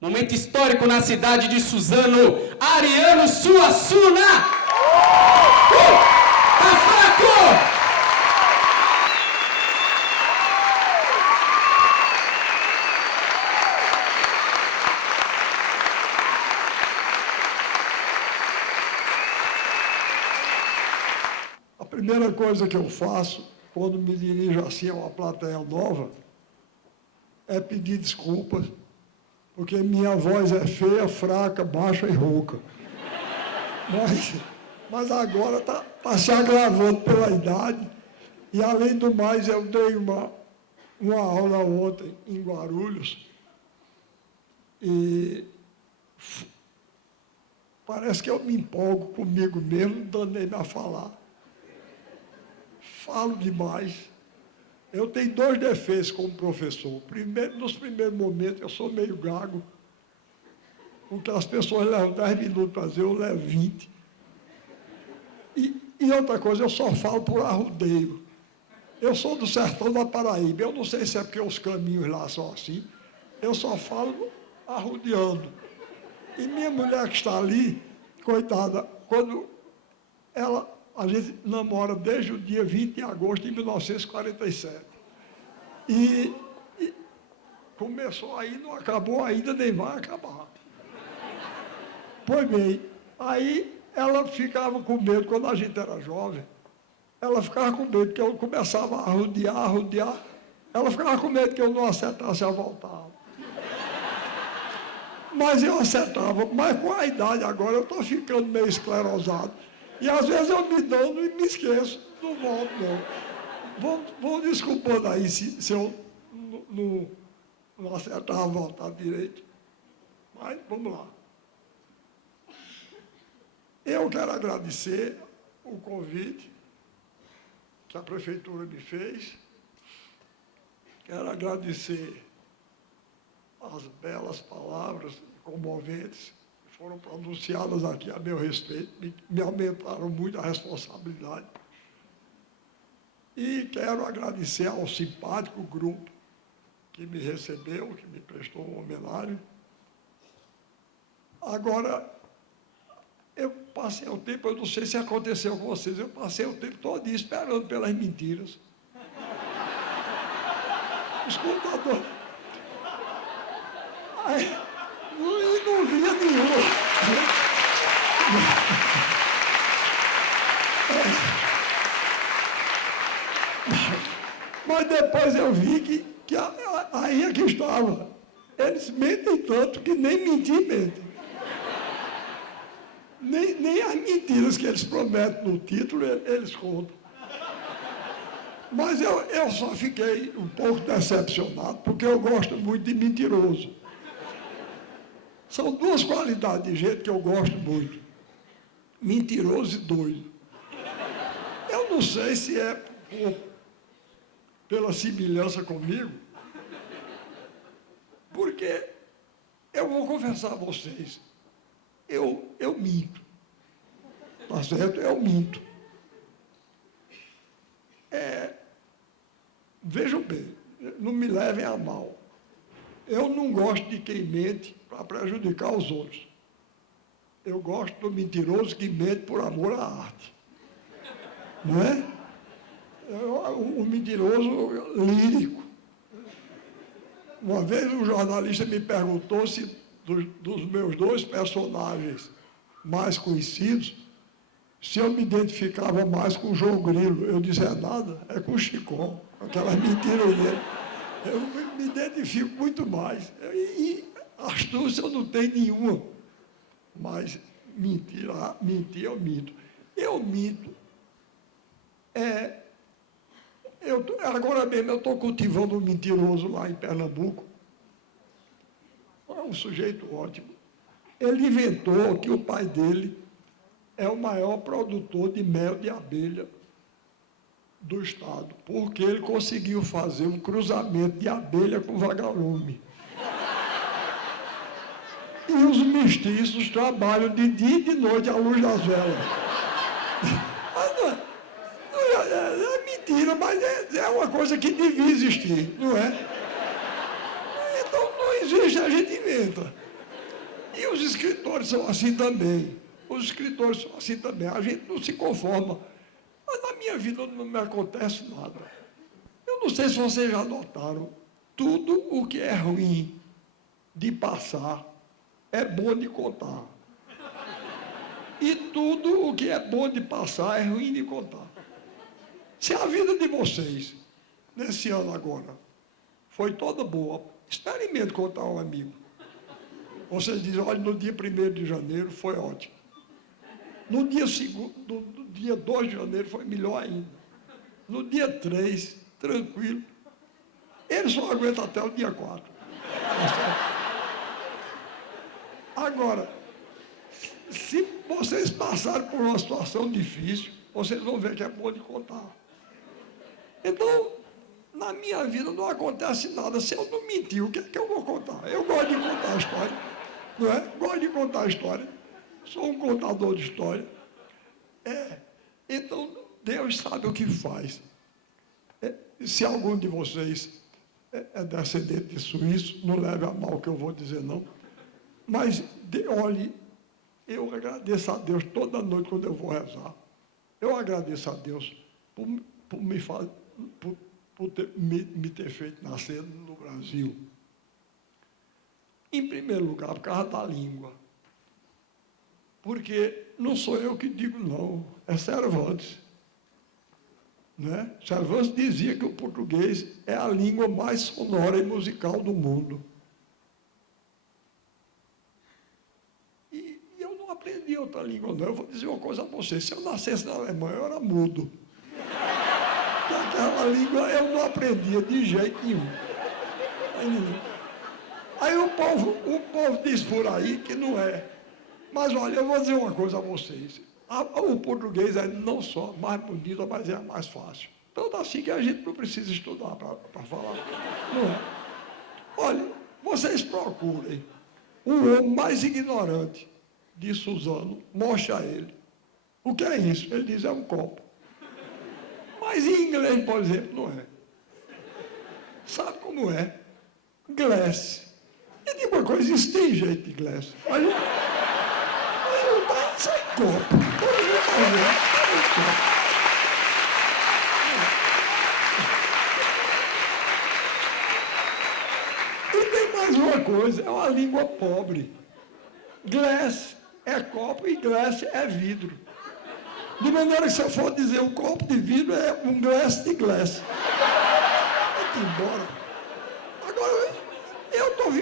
Momento histórico na cidade de Suzano. Ariano Suassuna! Tá fraco! A primeira coisa que eu faço, quando me dirijo assim a uma plateia nova, é pedir desculpas, porque minha voz é feia, fraca, baixa e rouca. Mas agora está se agravando pela idade, e além do mais, eu dei uma aula ontem em Guarulhos, e parece que eu me empolgo comigo mesmo, danei-me a falar. Falo demais. Eu tenho 2 defeitos como professor. Primeiro, nos primeiros momentos, eu sou meio gago. Porque as pessoas levam 10 minutos para dizer, eu levo 20. E outra coisa, eu só falo por arrudeio. Eu sou do sertão da Paraíba. Eu não sei se é porque os caminhos lá são assim. Eu só falo arrudeando. E minha mulher que está ali, coitada, quando a gente namora desde o dia 20 de agosto de 1947. E começou aí, não acabou ainda, nem vai acabar. Pois bem, aí ela ficava com medo, quando a gente era jovem, ela ficava com medo que eu começava a arrodear, ela ficava com medo que eu não acertasse a voltar. Mas eu acertava, mas com a idade agora eu estou ficando meio esclerosado. E às vezes eu me dando e me esqueço, não volto não. Vão desculpando aí se eu não acertar a voltar direito. Mas vamos lá. Eu quero agradecer o convite que a Prefeitura me fez. Quero agradecer as belas palavras comoventes que foram pronunciadas aqui a meu respeito, me aumentaram muito a responsabilidade. E quero agradecer ao simpático grupo que me recebeu, que me prestou uma homenagem. Agora, eu passei o tempo, eu não sei se aconteceu com vocês, eu passei o tempo todo esperando pelas mentiras. Escutador. Aí, não via nenhuma. Mas depois eu vi que aí é que estava. Eles mentem tanto que nem mentir mentem. Nem as mentiras que eles prometem no título, eles contam. Mas eu só fiquei um pouco decepcionado, porque eu gosto muito de mentiroso. São 2 qualidades de gente que eu gosto muito. Mentiroso e doido. Eu não sei se é pela semelhança comigo, porque eu vou confessar a vocês, eu minto. Tá certo? Eu minto. Vejam bem, não me levem a mal. Eu não gosto de quem mente para prejudicar os outros. Eu gosto do mentiroso que mente por amor à arte. Não é? Um mentiroso lírico. Uma vez um jornalista me perguntou se dos meus 2 personagens mais conhecidos, se eu me identificava mais com o João Grilo. Eu disse, nada, é com o Chicó, aquelas mentiras dele. Eu me identifico muito mais. E astúcia eu não tenho nenhuma. Mas mentir eu minto. Eu minto. Agora mesmo eu estou cultivando um mentiroso lá em Pernambuco. É um sujeito ótimo. Ele inventou que o pai dele é o maior produtor de mel de abelha do estado, porque ele conseguiu fazer um cruzamento de abelha com vagalume. E os mestiços trabalham de dia e de noite à luz das velas. É mentira, mas é uma coisa que devia existir, não é? Então não existe, a gente inventa. escritores são assim também. Os escritores são assim também. A gente não se conforma. Mas na minha vida não me acontece nada. Eu não sei se vocês já notaram. Tudo o que é ruim de passar é bom de contar. E tudo o que é bom de passar é ruim de contar. Se a vida de vocês, nesse ano agora, foi toda boa, experimente contar a um amigo. Vocês dizem, olha, no dia 1º de janeiro foi ótimo. No dia 2 de janeiro foi melhor ainda. No dia 3, tranquilo. Ele só aguenta até o dia 4. Agora, se vocês passarem por uma situação difícil, vocês vão ver que é bom de contar. Então, na minha vida não acontece nada. Se eu não mentir, o que é que eu vou contar? Eu gosto de contar a história, não é? Gosto de contar a história. Sou um contador de história. Então, Deus sabe o que faz. Se algum de vocês é descendente de suíço, não leve a mal o que eu vou dizer, não. Mas, olhe, eu agradeço a Deus toda noite quando eu vou rezar. Eu agradeço a Deus por me ter feito nascer no Brasil. Em primeiro lugar, por causa da língua. Porque não sou eu que digo, não, é Cervantes. Né? Cervantes dizia que o português é a língua mais sonora e musical do mundo. E eu não aprendi outra língua, não. Eu vou dizer uma coisa a você, se eu nascesse na Alemanha, eu era mudo. Porque aquela língua eu não aprendia de jeito nenhum. Aí o povo diz por aí que não é. Mas olha, eu vou dizer uma coisa a vocês. O português é não só mais bonito, mas é mais fácil. Tanto assim que a gente não precisa estudar para falar. Não é? Olha, vocês procurem o homem mais ignorante de Suzano, mostre a ele. O que é isso? Ele diz, é um copo. Mas em inglês, por exemplo, não é. Sabe como é? Glass. E digo uma coisa, isso tem jeito de glass. Mas não está sem copo. E tem mais uma coisa, é uma língua pobre. Glass é copo e glass é vidro. De maneira que se eu for dizer um copo de vidro, é um glass de glass. Vai-te embora. Agora, eu estou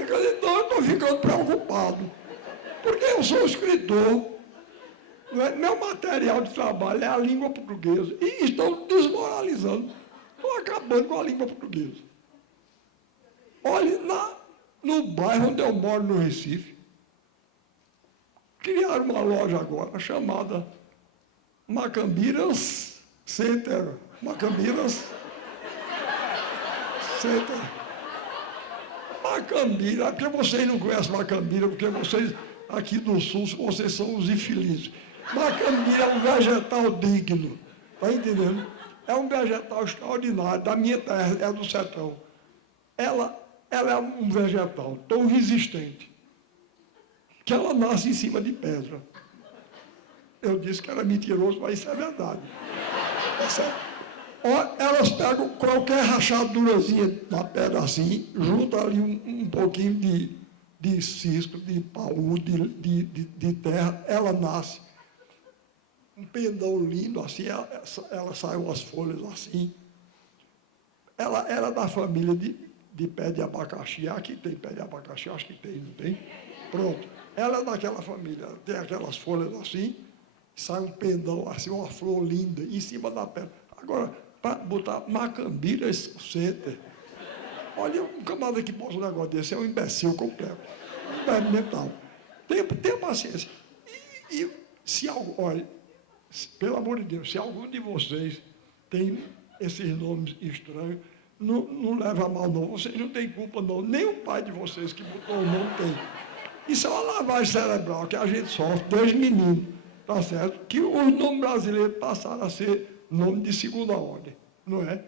ficando preocupado. Porque eu sou escritor. Meu material de trabalho é a língua portuguesa. E estão desmoralizando. Estão acabando com a língua portuguesa. Olha, no bairro onde eu moro, no Recife, criaram uma loja agora chamada Macambiras Center. Macambiras Center. Macambira, porque vocês não conhecem Macambira, porque vocês aqui do sul, vocês são os infelizes. Macambira é um vegetal digno, está entendendo? É um vegetal extraordinário, da minha terra, é do sertão. Ela é um vegetal tão resistente que ela nasce em cima de pedra. Eu disse que era mentiroso, mas isso é verdade. É sério. Elas pegam qualquer rachadurazinha na pedra assim, juntam ali um pouquinho de cisco, de paú, de terra, ela nasce. Um pendão lindo assim, ela sai umas folhas assim. Ela era da família de pé de abacaxi. Aqui tem pé de abacaxi, acho que tem, não tem? Pronto. Ela é daquela família, tem aquelas folhas assim, sai um pendão assim, uma flor linda, em cima da pedra. Agora, para botar Macambira Center, olha, um camarada que posta um negócio desse é um imbecil completo, um imbecil mental. Tenha paciência. E se algo, olha, pelo amor de Deus, se algum de vocês tem esses nomes estranhos, não leva a mal, não. Vocês não têm culpa, não. Nem o pai de vocês que botou o nome tem. Isso é uma lavagem cerebral que a gente sofre desde menino, tá certo? Que os nomes brasileiros passaram a ser nome de segunda ordem, não é?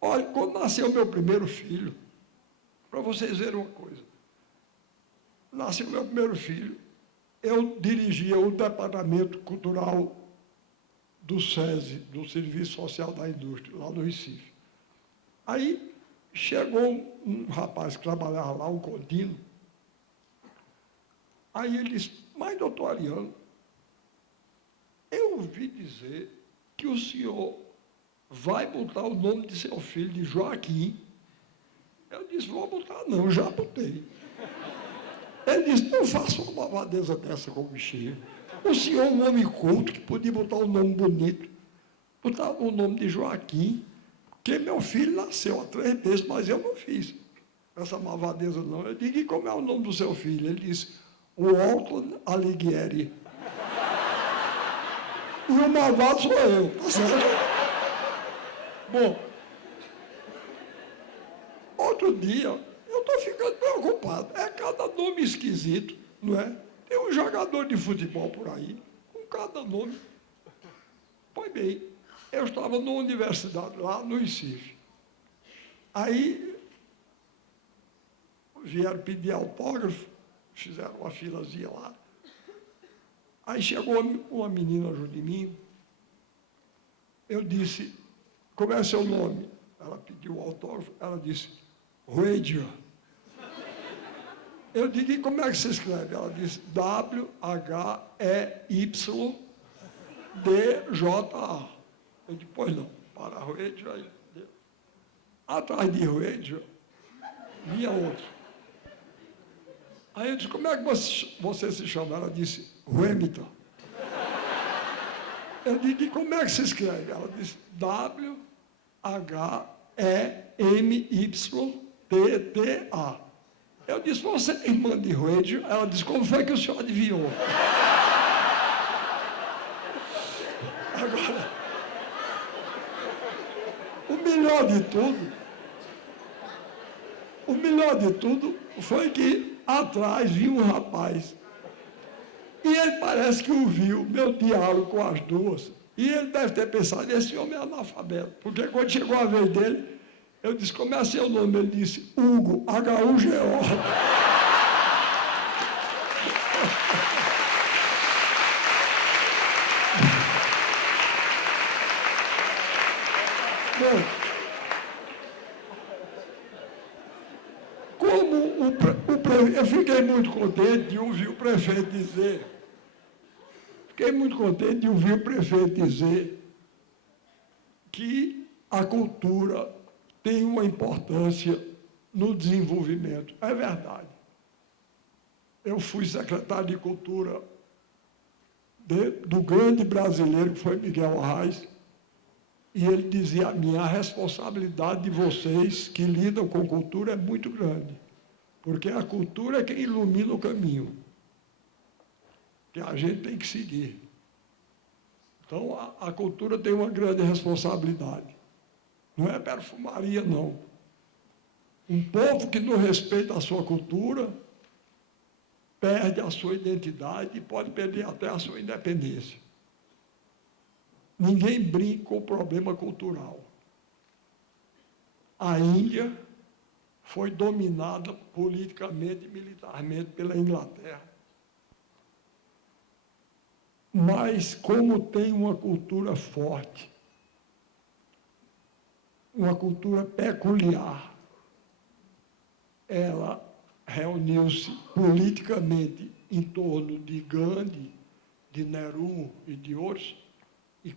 Olha, quando nasceu meu primeiro filho, para vocês verem uma coisa, nasceu meu primeiro filho, eu dirigia o Departamento Cultural do SESI, do Serviço Social da Indústria, lá no Recife. Aí chegou um rapaz que trabalhava lá, um contínuo. Aí ele disse, mas, doutor Ariano, eu ouvi dizer que o senhor vai botar o nome de seu filho de Joaquim. Eu disse, vou botar não, já botei. Ele disse, não faça uma malvadeza dessa com o bichinho. O senhor é um homem culto que podia botar um nome bonito, botar o nome de Joaquim, porque meu filho nasceu há 3 meses, mas eu não fiz essa malvadeza não. Eu digo, e como é o nome do seu filho? Ele disse, Walton Alighieri. E o malvado sou eu, tá certo? Bom, outro dia, eu estou ficando preocupado. É cada nome esquisito, não é? Tem um jogador de futebol por aí, com cada nome. Pois bem, eu estava numa universidade lá no Recife. Aí vieram pedir autógrafo, fizeram uma filazinha lá. Aí chegou uma menina junto de mim. Eu disse, como é seu nome? Ela pediu o autógrafo, ela disse, Ruedia. Eu digo, e como é que se escreve? Ela disse, W-H-E-Y-D-J-A. Eu disse, pois não, para Ruedia. Atrás de Ruedia, vinha outro. Aí eu disse, como é que você se chama? Ela disse, Remington. Eu disse, e como é que se escreve? Ela disse, W-H-E-M-Y-T-T-A. Eu disse, você é irmã de Ruedio? Ela disse, como foi que o senhor adivinhou? Agora, o melhor de tudo foi que atrás vinha um rapaz. E ele parece que ouviu meu diálogo com as duas. E ele deve ter pensado, esse homem é analfabeto. Porque quando chegou a vez dele, eu disse, como é seu nome? Ele disse, Hugo, H-U-G-O. Bom, eu fiquei muito contente de ouvir o prefeito dizer, que a cultura tem uma importância no desenvolvimento. É verdade. Eu fui secretário de Cultura do grande brasileiro, que foi Miguel Arraes, e ele dizia a mim, a responsabilidade de vocês que lidam com cultura é muito grande, porque a cultura é quem ilumina o caminho, que a gente tem que seguir. Então, a cultura tem uma grande responsabilidade. Não é perfumaria, não. Um povo que não respeita a sua cultura perde a sua identidade e pode perder até a sua independência. Ninguém brinca com o problema cultural. A Índia foi dominada politicamente e militarmente pela Inglaterra. Mas, como tem uma cultura forte, uma cultura peculiar, ela reuniu-se politicamente em torno de Gandhi, de Nehru e de outros, e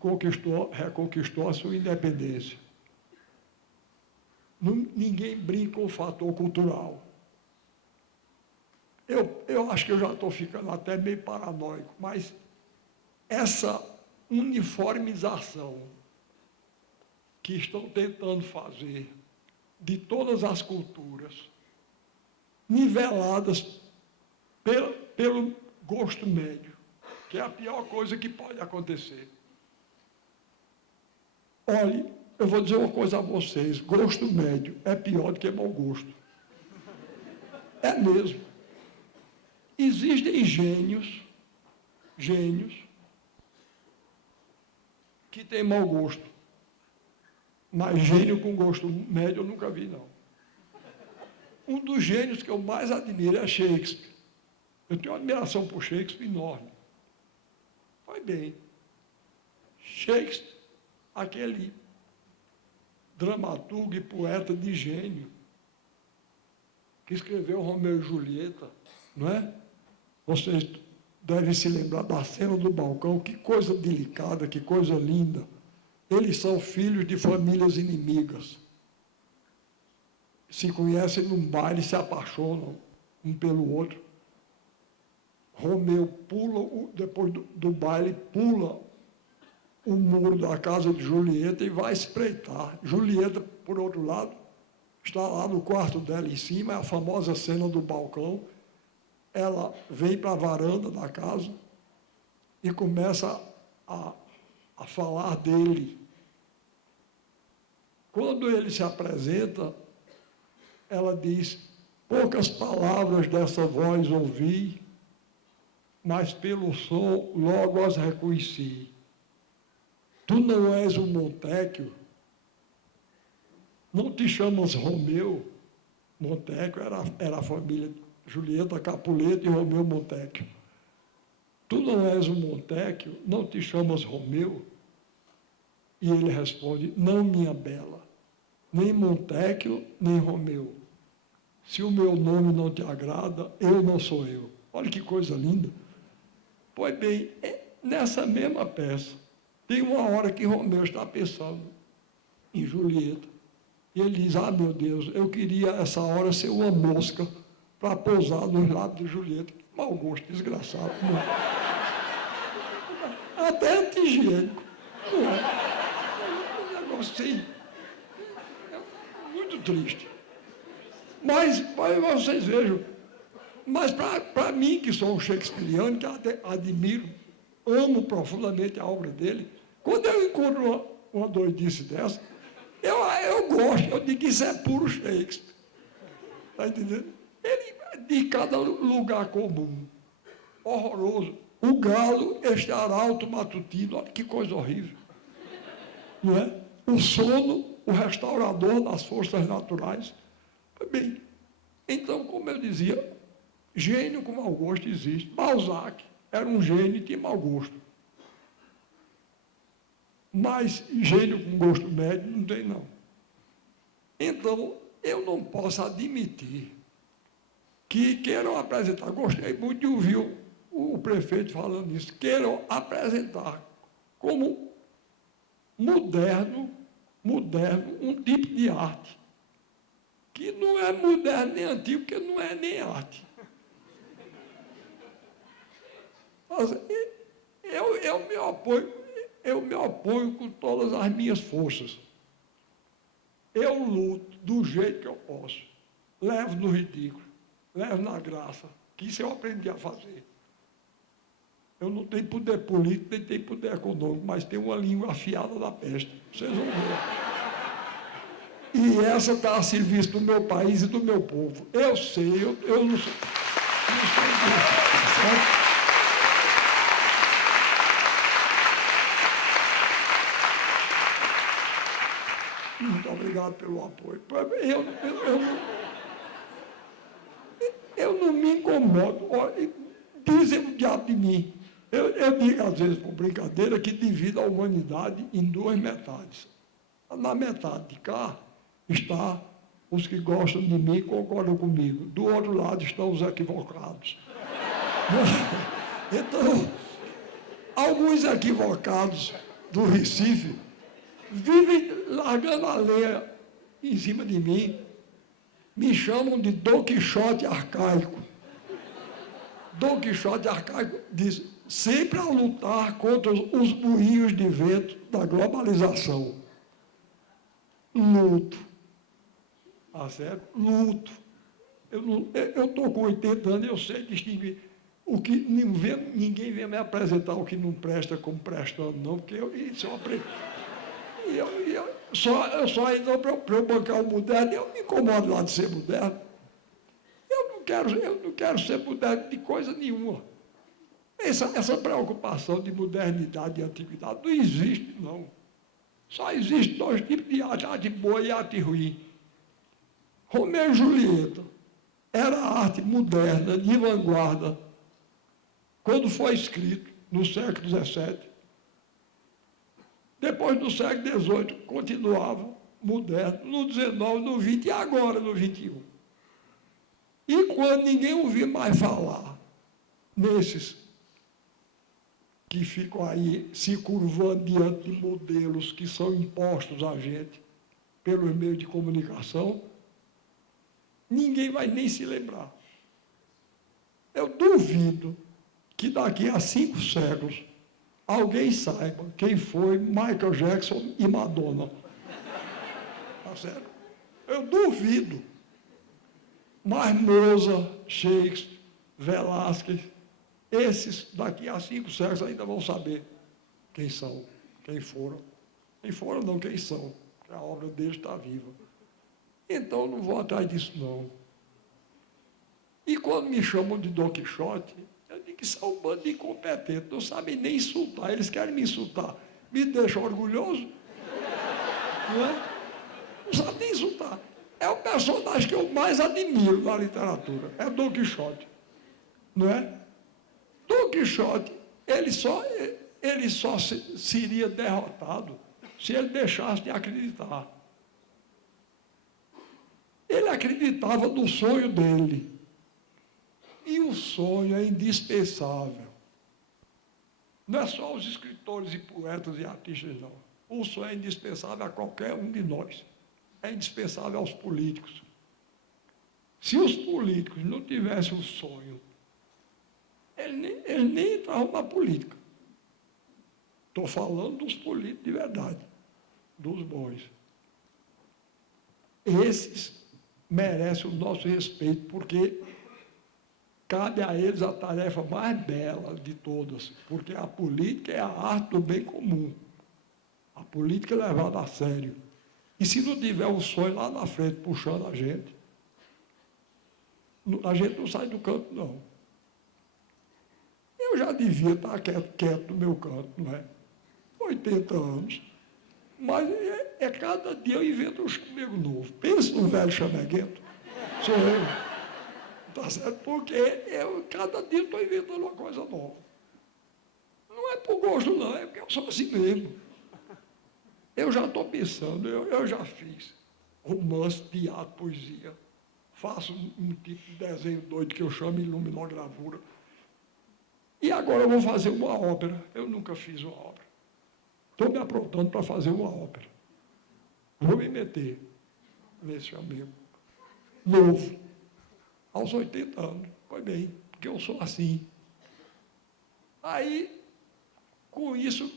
reconquistou a sua independência. Ninguém brinca com o fator cultural. Eu acho que eu já estou ficando até meio paranoico, mas essa uniformização que estão tentando fazer de todas as culturas, niveladas pelo gosto médio, que é a pior coisa que pode acontecer. Olhe, eu vou dizer uma coisa a vocês, gosto médio é pior do que mau gosto. É mesmo. Existem gênios que têm mau gosto. Mas gênio com gosto médio eu nunca vi, não. Um dos gênios que eu mais admiro é Shakespeare. Eu tenho uma admiração por Shakespeare enorme. Vai bem. Shakespeare, aquele dramaturgo e poeta de gênio, que escreveu Romeu e Julieta, não é? Vocês devem se lembrar da cena do balcão, que coisa delicada, que coisa linda. Eles são filhos de famílias inimigas. Se conhecem num baile, se apaixonam um pelo outro. Romeu pula, depois do baile, pula o muro da casa de Julieta e vai espreitar. Julieta, por outro lado, está lá no quarto dela em cima, é a famosa cena do balcão. Ela vem para a varanda da casa e começa a falar dele. Quando ele se apresenta, ela diz: poucas palavras dessa voz ouvi, mas pelo som logo as reconheci. Tu não és o Montecchio, não te chamas Romeu. Montecchio era a família Julieta Capuleto e Romeu Montecchio. Tu não és o Montecchio, não te chamas Romeu? E ele responde: não, minha bela, nem Montecchio, nem Romeu. Se o meu nome não te agrada, eu não sou eu. Olha que coisa linda. Pois bem, nessa mesma peça, tem uma hora que Romeu está pensando em Julieta. E ele diz: ah, meu Deus, eu queria essa hora ser uma mosca para pousar nos lábios de Julieta. Que mau gosto, desgraçado. Não é? Até anti-higiênico. Não é? Um negócio assim. É muito triste. Mas vocês vejam, mas para mim, que sou um shakespeariano, que admiro, amo profundamente a obra dele, quando eu encontro uma doidice dessa, eu gosto, eu digo que isso é puro Shakespeare. Está entendendo? Ele, de cada lugar comum, horroroso. O galo, este arauto matutino, olha que coisa horrível. Não é? O sono, o restaurador das forças naturais. Bem, então, como eu dizia, gênio com mau gosto existe. Balzac era um gênio e tinha mau gosto. Mas gênio com gosto médio não tem, não. Então, eu não posso admitir que queiram apresentar, gostei muito de ouvir o prefeito falando isso, queiram apresentar como moderno, um tipo de arte, que não é moderno nem antigo, porque não é nem arte. Eu me oponho com todas as minhas forças. Eu luto do jeito que eu posso. Levo no ridículo, levo na graça, que isso eu aprendi a fazer. Eu não tenho poder político, nem tenho poder econômico, mas tenho uma língua afiada da peste. Vocês vão ver. E essa está a serviço do meu país e do meu povo. Eu sei, eu não sei. Certo? Muito obrigado pelo apoio. Eu não me incomodo. Dizem o diabo de mim. Eu digo, às vezes, por brincadeira, que divido a humanidade em duas metades. Na metade de cá está os que gostam de mim e concordam comigo. Do outro lado estão os equivocados. Então, alguns equivocados do Recife vivem largando a lenha em cima de mim, me chamam de Dom Quixote arcaico. Dom Quixote arcaico diz: sempre a lutar contra os moinhos de vento da globalização. Luto. Tá certo? Luto. Eu estou com 80 anos, eu sei distinguir. O que ninguém vem me apresentar o que não presta como prestando, não, porque isso eu aprendi. Eu só então, para eu bancar o moderno, eu me incomodo lá de ser moderno. Eu não quero ser moderno de coisa nenhuma. Essa preocupação de modernidade e antiguidade não existe, não. Só existem dois tipos de arte, arte boa e arte ruim. Romeu e Julieta era a arte moderna, de vanguarda, quando foi escrito, no século XVII. Depois do século XVIII, continuava moderno, no XIX, no XX e agora no XXI. E quando ninguém ouvia mais falar nesses que ficam aí se curvando diante de modelos que são impostos a gente pelos meios de comunicação, ninguém vai nem se lembrar. Eu duvido que daqui a 5 séculos alguém saiba quem foi Michael Jackson e Madonna. Tá certo? Eu duvido. Mas Mozart, Shakespeare, Velázquez, esses daqui a 5 séculos ainda vão saber quem são, quem foram. Quem foram não, quem são. A obra deles está viva. Então, não vou atrás disso, não. E quando me chamam de Dom Quixote, eu digo que são um bando de incompetentes, não sabem nem insultar, eles querem me insultar. Me deixam orgulhoso, não é? Não sabem nem insultar. É o personagem que eu mais admiro na literatura, é Dom Quixote, não é? Dom Quixote, ele só seria derrotado se ele deixasse de acreditar. Ele acreditava no sonho dele. E o sonho é indispensável. Não é só os escritores e poetas e artistas, não. O sonho é indispensável a qualquer um de nós. É indispensável aos políticos. Se os políticos não tivessem o sonho, eles nem entravam na política. Estou falando dos políticos de verdade, dos bons. Esses merecem o nosso respeito, porque cabe a eles a tarefa mais bela de todas, porque a política é a arte do bem comum. A política é levada a sério. E se não tiver um sonho lá na frente puxando a gente não sai do canto, não. Eu já devia estar quieto no meu canto, não é? 80 anos. Mas cada dia eu invento um chamego novo. Pensa no velho chameguento. Sou eu. Tá certo? Porque cada dia eu estou inventando uma coisa nova. Não é por gosto, não, é porque eu sou assim mesmo. Eu já estou pensando, eu já fiz romance, teatro, poesia. Faço um tipo de desenho doido que eu chamo de iluminogravura. E agora eu vou fazer uma ópera. Eu nunca fiz uma ópera. Estou me aprontando para fazer uma ópera. Vou me meter nesse amigo. Novo. Aos 80 anos. Pois bem, porque eu sou assim. Aí, com isso,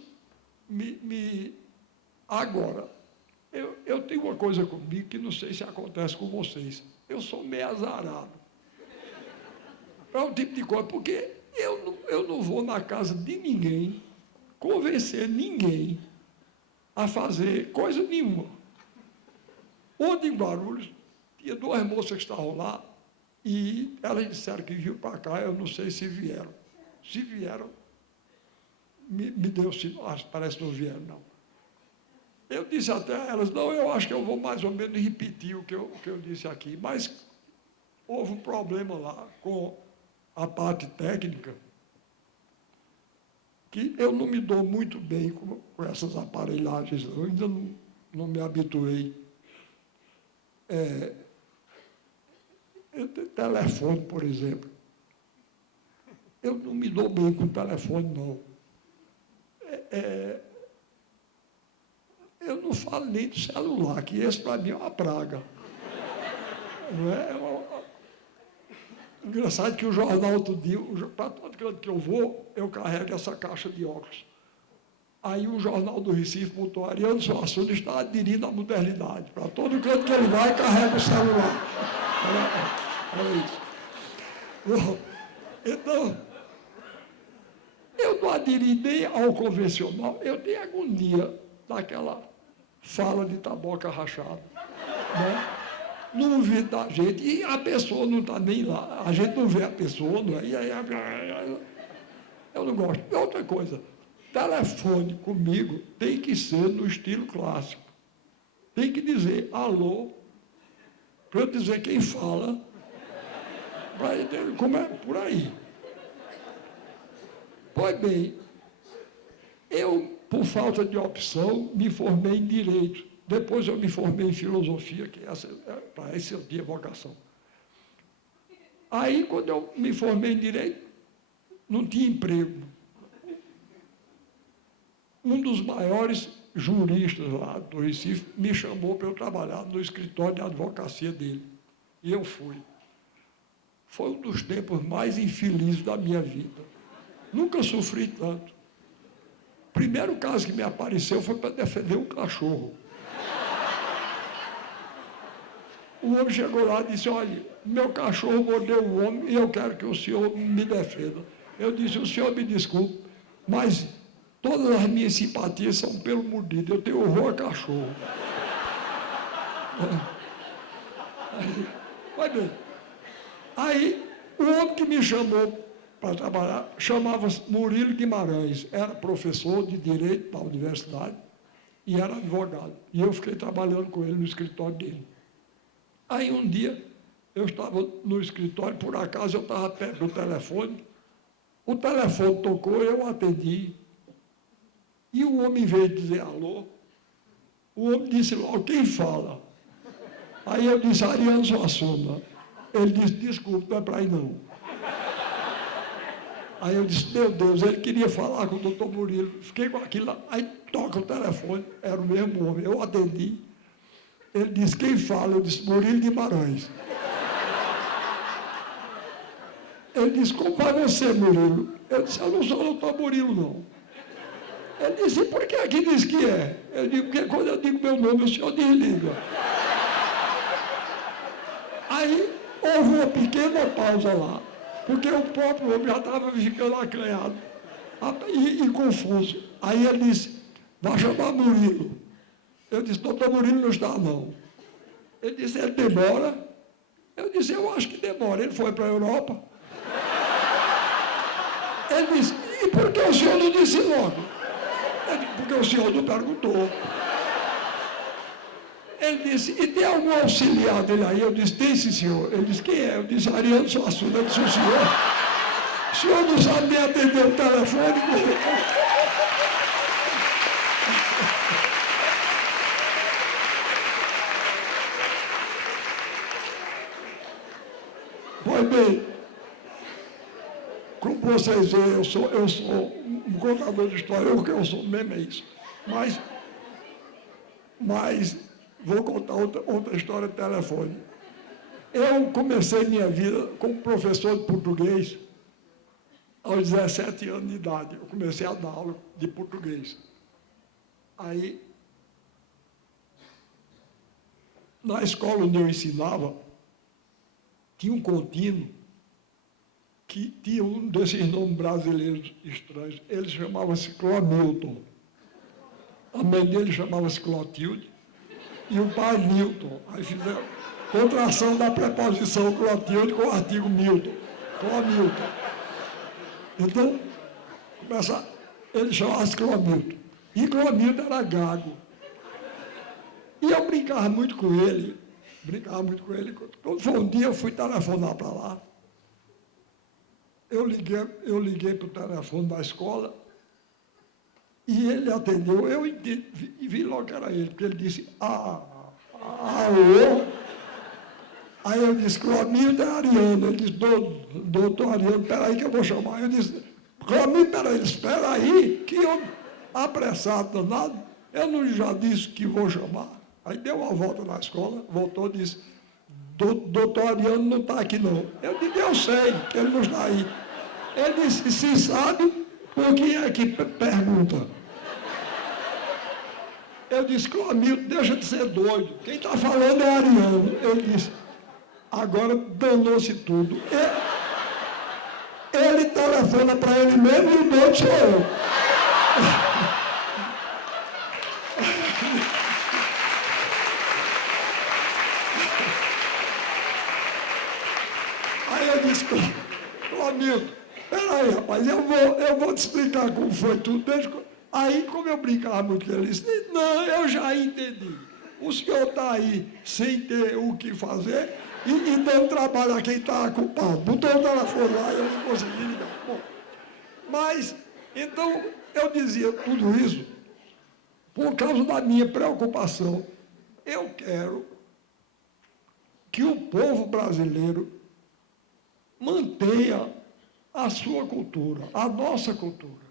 agora, eu tenho uma coisa comigo que não sei se acontece com vocês. Eu sou meio azarado. É um tipo de coisa, porque eu não vou na casa de ninguém convencer ninguém a fazer coisa nenhuma. Ontem em Guarulhos, tinha 2 moças que estavam lá e elas disseram que vinham para cá, eu não sei se vieram. Se vieram, me deu sinal, parece que não vieram, não. Eu disse até a elas, não, eu acho que eu vou mais ou menos repetir o que eu disse aqui, mas houve um problema lá com a parte técnica, que eu não me dou muito bem com essas aparelhagens, eu ainda não me habituei. Telefone, por exemplo. Eu não me dou bem com telefone, não. Eu não falo nem do celular, que esse para mim é uma praga. Não é? Engraçado que o jornal outro dia, para todo canto que eu vou, eu carrego essa caixa de óculos. Aí o jornal do Recife botou, Ariano Suassuna está aderindo à modernidade. Para todo canto que ele vai, carrega o celular. Olha isso. Bom, então, eu não aderi nem ao convencional, eu tenho agonia daquela fala de taboca rachada. Né? No ouvido da gente, e a pessoa não está nem lá, a gente não vê a pessoa, não é? E aí, eu não gosto. E outra coisa, telefone comigo tem que ser no estilo clássico. Tem que dizer alô, para eu dizer quem fala, para entender como é por aí. Pois bem, eu, por falta de opção, me formei em Direito. Depois eu me formei em Filosofia, que para essa eu tinha vocação. Aí, quando eu me formei em Direito, não tinha emprego. Um dos maiores juristas lá do Recife me chamou para eu trabalhar no escritório de advocacia dele. E eu fui. Foi um dos tempos mais infelizes da minha vida. Nunca sofri tanto. O primeiro caso que me apareceu foi para defender um cachorro. O homem chegou lá e disse, olha, meu cachorro mordeu o homem e eu quero que o senhor me defenda. Eu disse, o senhor me desculpe, mas todas as minhas simpatias são pelo mordido, eu tenho horror a cachorro. Vai bem. Aí, o homem que me chamou para trabalhar, chamava-se Murilo Guimarães, era professor de Direito da universidade e era advogado. E eu fiquei trabalhando com ele no escritório dele. Aí, um dia, eu estava no escritório, por acaso eu estava perto do telefone, o telefone tocou, eu atendi, e o homem veio dizer alô, o homem disse logo, quem fala? Aí eu disse, Ariano Suassuna. Ele disse, desculpe, não é para ir não. Aí eu disse, meu Deus, ele queria falar com o doutor Murilo. Fiquei com aquilo lá, aí toca o telefone, era o mesmo homem, eu atendi. Ele disse, quem fala? Eu disse, Murilo Guimarães. Ele disse, como vai você, Murilo? Eu disse, eu não sou o doutor Murilo, não. Ele disse, e por que aqui diz que é? Eu digo, porque quando eu digo meu nome, o senhor desliga. Aí houve uma pequena pausa lá, porque o próprio homem já estava ficando acanhado e confuso. Aí ele disse, vai chamar Murilo. Eu disse, doutor Murilo não está, não. Ele disse, ele demora? Eu disse, eu acho que demora. Ele foi para a Europa. Ele disse, e por que o senhor não disse logo? Eu disse, porque o senhor não perguntou. Ele disse, e tem algum auxiliar dele aí? Eu disse, tem sim, senhor. Ele disse, quem é? Eu disse, Ariano Suassuna. Eu disse, o senhor não sabe nem atender o telefone? Pois bem, como vocês veem, eu sou um contador de história, o que eu sou mesmo é isso. Mas vou contar outra história de telefone. Eu comecei minha vida como professor de português aos 17 anos de idade. Eu comecei a dar aula de português. Aí, na escola onde eu ensinava, tinha um contínuo que tinha um desses nomes brasileiros estranhos. Ele chamava-se Clomilton. A mãe dele chamava-se Clotilde e o pai Newton. Aí fizeram contração da preposição Clotilde com o artigo Milton. Clomilton. Então, ele chamava-se Clomilton. E Clomilton era gago. E eu brincava muito com ele. Quando foi um dia, eu fui telefonar para lá. Eu liguei para o telefone da escola e ele atendeu. Eu vi logo que era ele, porque ele disse, alô? Aí eu disse, Clomilton é Ariano. Ele disse, doutor Ariano, peraí que eu vou chamar. Eu disse, Clomilton, peraí, espera aí, que eu, apressado, danado, eu não já disse que vou chamar. Aí deu uma volta na escola, voltou e disse, doutor Ariano não está aqui não. Eu disse, eu sei que ele não está aí. Ele disse, se sabe, por quem é que pergunta? Eu disse, Clomilton, deixa de ser doido. Quem está falando é Ariano. Ele disse, agora danou-se tudo. Ele telefona para ele mesmo e o doido sou eu. Aí eu disse, Clomilton, peraí, rapaz, eu vou te explicar como foi tudo. Aí, como eu brincava muito com ele, disse, não, eu já entendi. O senhor está aí sem ter o que fazer e dando trabalho a quem está culpado. Botou o telefone lá e eu não consegui ligar. Bom, mas Então, eu dizia tudo isso por causa da minha preocupação. Eu quero que o povo brasileiro mantenha a sua cultura, a nossa cultura.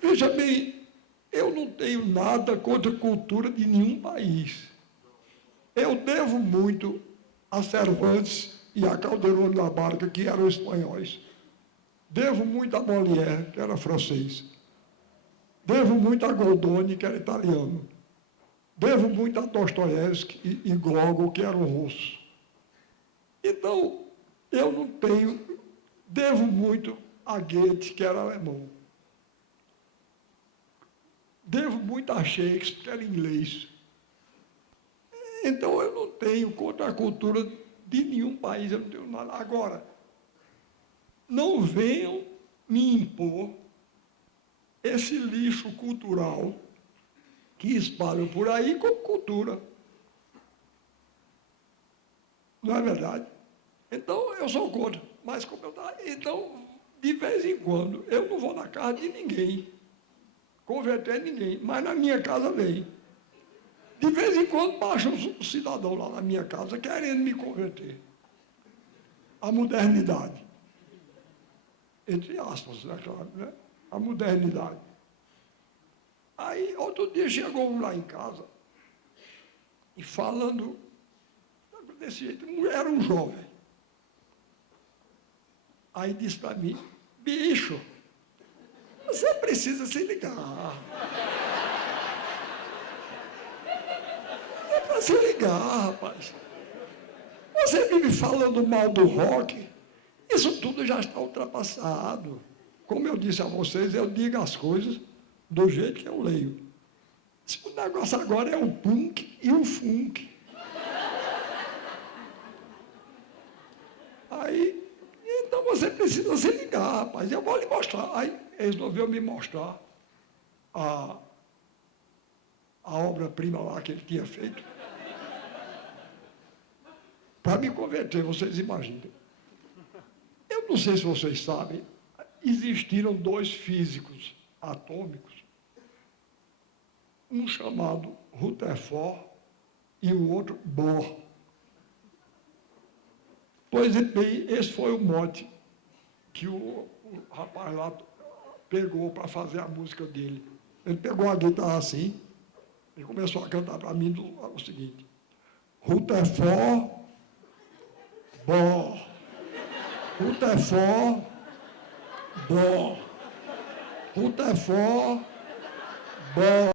Veja bem, eu não tenho nada contra a cultura de nenhum país. Eu devo muito a Cervantes e a Calderón da Barca, que eram espanhóis. Devo muito a Molière, que era francês. Devo muito a Goldoni, que era italiano. Devo muito a Dostoiévski e Gogol, que eram russos. Então, eu não tenho... Devo muito a Goethe, que era alemão. Devo muito a Shakespeare, que era inglês. Então, eu não tenho contra a cultura de nenhum país, eu não tenho nada. Agora, não venham me impor esse lixo cultural que espalham por aí como cultura. Não é verdade? Então, eu sou contra. Mas, como eu estava... Então, de vez em quando, eu não vou na casa de ninguém, converter ninguém, mas na minha casa vem. De vez em quando, baixa um cidadão lá na minha casa querendo me converter. A modernidade. Entre aspas, né, claro, né? A modernidade. Aí, outro dia, chegou um lá em casa e falando desse jeito, era um jovem. Aí disse para mim, bicho, você precisa se ligar. É para se ligar, rapaz. Você vive falando mal do rock, isso tudo já está ultrapassado. Como eu disse a vocês, eu digo as coisas do jeito que eu leio. O negócio agora é o punk e o funk. Aí, então você precisa se ligar, rapaz. Eu vou lhe mostrar. Aí ele resolveu me mostrar a obra-prima lá que ele tinha feito. Para me converter, vocês imaginam. Eu não sei se vocês sabem, existiram dois físicos atômicos, um chamado Rutherford e o outro Bohr. Pois bem, esse foi o mote que o rapaz lá pegou para fazer a música dele. Ele pegou a guitarra assim e começou a cantar para mim o seguinte: Rutherford, Bohr, Rutherford, Bohr, Rutherford, Bohr.